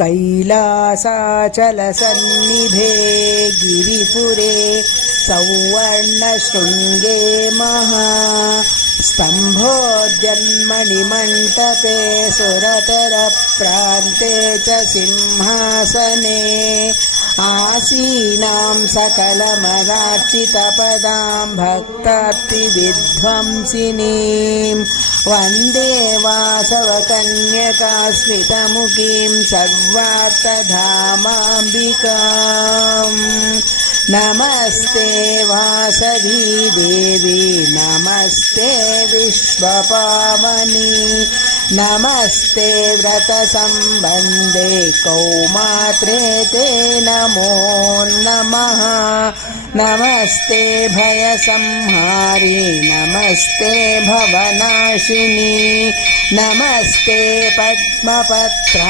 कैलासाचलसन्निभे गिरिपुरे सौवर्णशृङ्गे स्तम्भोद्यन्मणिमण्टपे सुरतरप्रान्ते च सिंहासने आसीनां सकलमदार्चितपदां भक्ताप्तिविध्वंसिनीं वन्दे वासवकन्यकास्मितमुखीं सर्वार्थधामाम्बिकाम् नमस्ते वासवी देवी नमस्ते विश्वपावनी नमस्ते व्रतसम्बन्धे कौमात्रे ते नमो नमः नमस्ते भयसंहारी नमस्ते भवनाशिनी नमस्ते पद्मपत्रा